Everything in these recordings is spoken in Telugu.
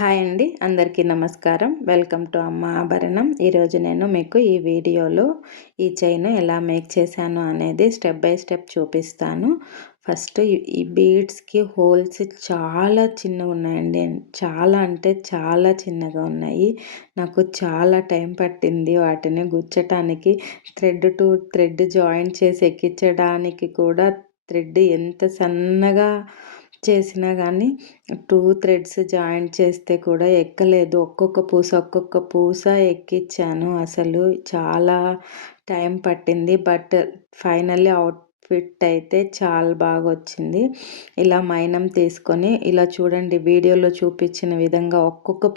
హాయ్ అండి, అందరికీ నమస్కారం. వెల్కమ్ టు అమ్మ ఆభరణం. ఈరోజు నేను మీకు ఈ వీడియోలో ఈ చైన్ ఎలా మేక్ చేశాను అనేది స్టెప్ బై స్టెప్ చూపిస్తాను. ఫస్ట్ ఈ బీడ్స్కి హోల్స్ చాలా చిన్నగా ఉన్నాయండి. చాలా అంటే చాలా చిన్నగా ఉన్నాయి. నాకు చాలా టైం పట్టింది వాటిని గుచ్చటానికి. థ్రెడ్ టు థ్రెడ్ జాయింట్ చేసి ఎక్కించడానికి కూడా థ్రెడ్ ఎంత సన్నగా చేసినా కానీ 2 థ్రెడ్స్ జాయింట్ చేస్తే కూడా ఎక్కలేదు. ఒక్కొక్క పూస ఎక్కించాను. అసలు చాలా టైం పట్టింది. బట్ ఫైనల్లీ అవుట్ఫిట్ అయితే చాలా బాగా వచ్చింది. ఇలా మైనం తీసుకొని ఇలా చూడండి, వీడియోలో చూపించిన విధంగా ఒక్కొక్క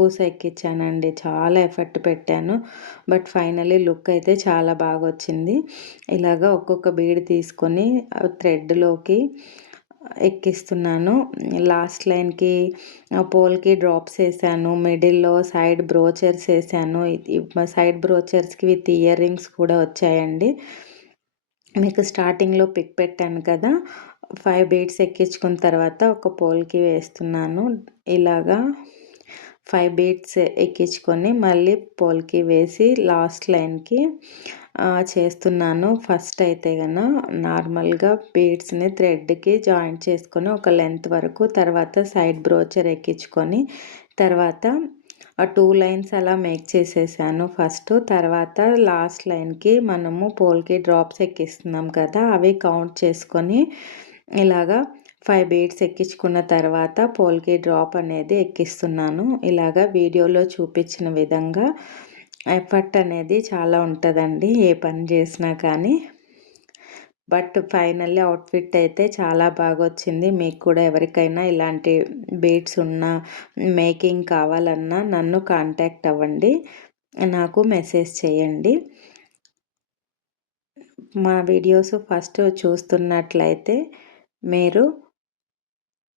పూస ఎక్కించానండి. చాలా ఎఫర్ట్ పెట్టాను. బట్ ఫైనల్లీ లుక్ అయితే చాలా బాగా వచ్చింది. ఇలాగా ఒక్కొక్క బీడ్ తీసుకొని థ్రెడ్లోకి ఎక్కిస్తున్నాను. లాస్ట్ లైన్కి పోల్కి డ్రాప్స్ వేసాను. మిడిల్లో సైడ్ బ్రోచర్స్ వేసాను. సైడ్ బ్రోచర్స్కి విత్ ఇయర్ రింగ్స్ కూడా వచ్చాయండి. మీకు స్టార్టింగ్లో పిక్ పెట్టాను కదా, 5 బీడ్స్ ఎక్కించుకున్న తర్వాత ఒక పోల్కి వేస్తున్నాను. ఇలాగా 5 బీడ్స్ ఎక్కించుకొని మళ్ళీ పోల్కి వేసి లాస్ట్ లైన్కి చేస్తున్నాను. ఫస్ట్ అయితే నార్మల్గా బీడ్స్ని థ్రెడ్కి జాయింట్ చేసుకొని ఒక లెంత్ వరకు, తర్వాత సైడ్ బ్రోచర్ ఎక్కించుకొని తర్వాత 2 లైన్స్ అలా మేక్ చేసేసాను ఫస్ట్. తర్వాత లాస్ట్ లైన్కి మనము పోల్కి డ్రాప్స్ ఎక్కిస్తున్నాం కదా, అవి కౌంట్ చేసుకొని ఇలాగా 5 బీడ్స్ ఎక్కించుకున్న తర్వాత పోల్కి డ్రాప్ అనేది ఎక్కిస్తున్నాను. ఇలాగా వీడియోలో చూపించిన విధంగా ఎఫర్ట్ అనేది చాలా ఉంటుందండి ఏ పని చేసినా కానీ. బట్ ఫైనల్లీ అవుట్ఫిట్ అయితే చాలా బాగా వచ్చింది. మీకు కూడా ఎవరికైనా ఇలాంటి బీడ్స్ ఉన్న మేకింగ్ కావాలన్నా నన్ను కాంటాక్ట్ అవ్వండి, నాకు మెసేజ్ చేయండి. మా వీడియోస్ ఫస్ట్ చూస్తున్నట్లయితే మీరు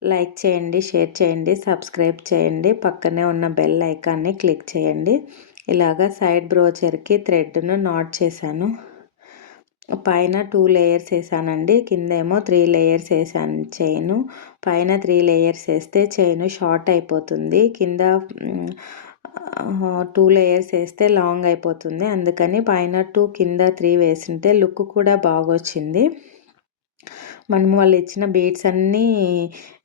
లైక్ చేయండి, షేర్ చేయండి, సబ్స్క్రైబ్ చేయండి. పక్కనే ఉన్న బెల్ ఐకాన్ని క్లిక్ చేయండి. ఇలాగా సైడ్ బ్రోచర్కి థ్రెడ్ను నాట్ చేశాను. పైన 2 లేయర్స్ వేసానండి, కిందేమో 3 లేయర్స్ వేసాను చైను. పైన 3 లేయర్స్ వేస్తే చైను షార్ట్ అయిపోతుంది. కింద 2 లేయర్స్ వేస్తే లాంగ్ అయిపోతుంది. అందుకని పైన 2 కింద 3 వేసింటే లుక్ కూడా బాగా వచ్చింది. మనము వాళ్ళు ఇచ్చిన బీడ్స్ అన్నీ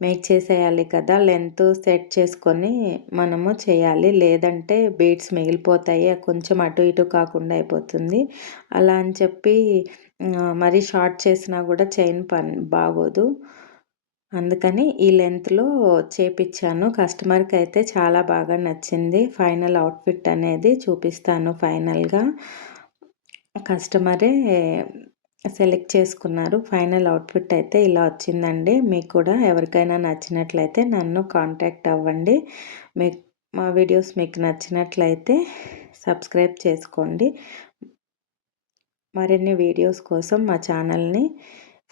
మేక్ చేసేయాలి కదా, లెంత్ సెట్ చేసుకొని మనము చేయాలి. లేదంటే బీడ్స్ మిగిలిపోతాయి, కొంచెం అటు ఇటు కాకుండా అయిపోతుంది. అలా అని చెప్పి మరీ షార్ట్ చేసినా కూడా చైన్ బాగోదు. అందుకని ఈ లెంత్లో చేపించాను. కస్టమర్కి అయితే చాలా బాగా నచ్చింది. ఫైనల్ అవుట్ఫిట్ అనేది చూపిస్తాను. ఫైనల్గా కస్టమరే సెలెక్ట్ చేసుకున్నారు. ఫైనల్ అవుట్ఫిట్ అయితే ఇలా వచ్చిందండి. మీకు కూడా ఎవరికైనా నచ్చినట్లయితే నన్ను కాంటాక్ట్ అవ్వండి. మా వీడియోస్ మీకు నచ్చినట్లయితే సబ్స్క్రైబ్ చేసుకోండి. మరిన్ని వీడియోస్ కోసం మా ఛానల్ని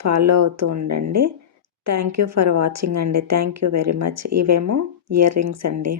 ఫాలో అవుతూ ఉండండి. థ్యాంక్ యూ ఫర్ వాచింగ్ అండి. Thank you very much. ఇవేమో ఇయర్ రింగ్స్ అండి.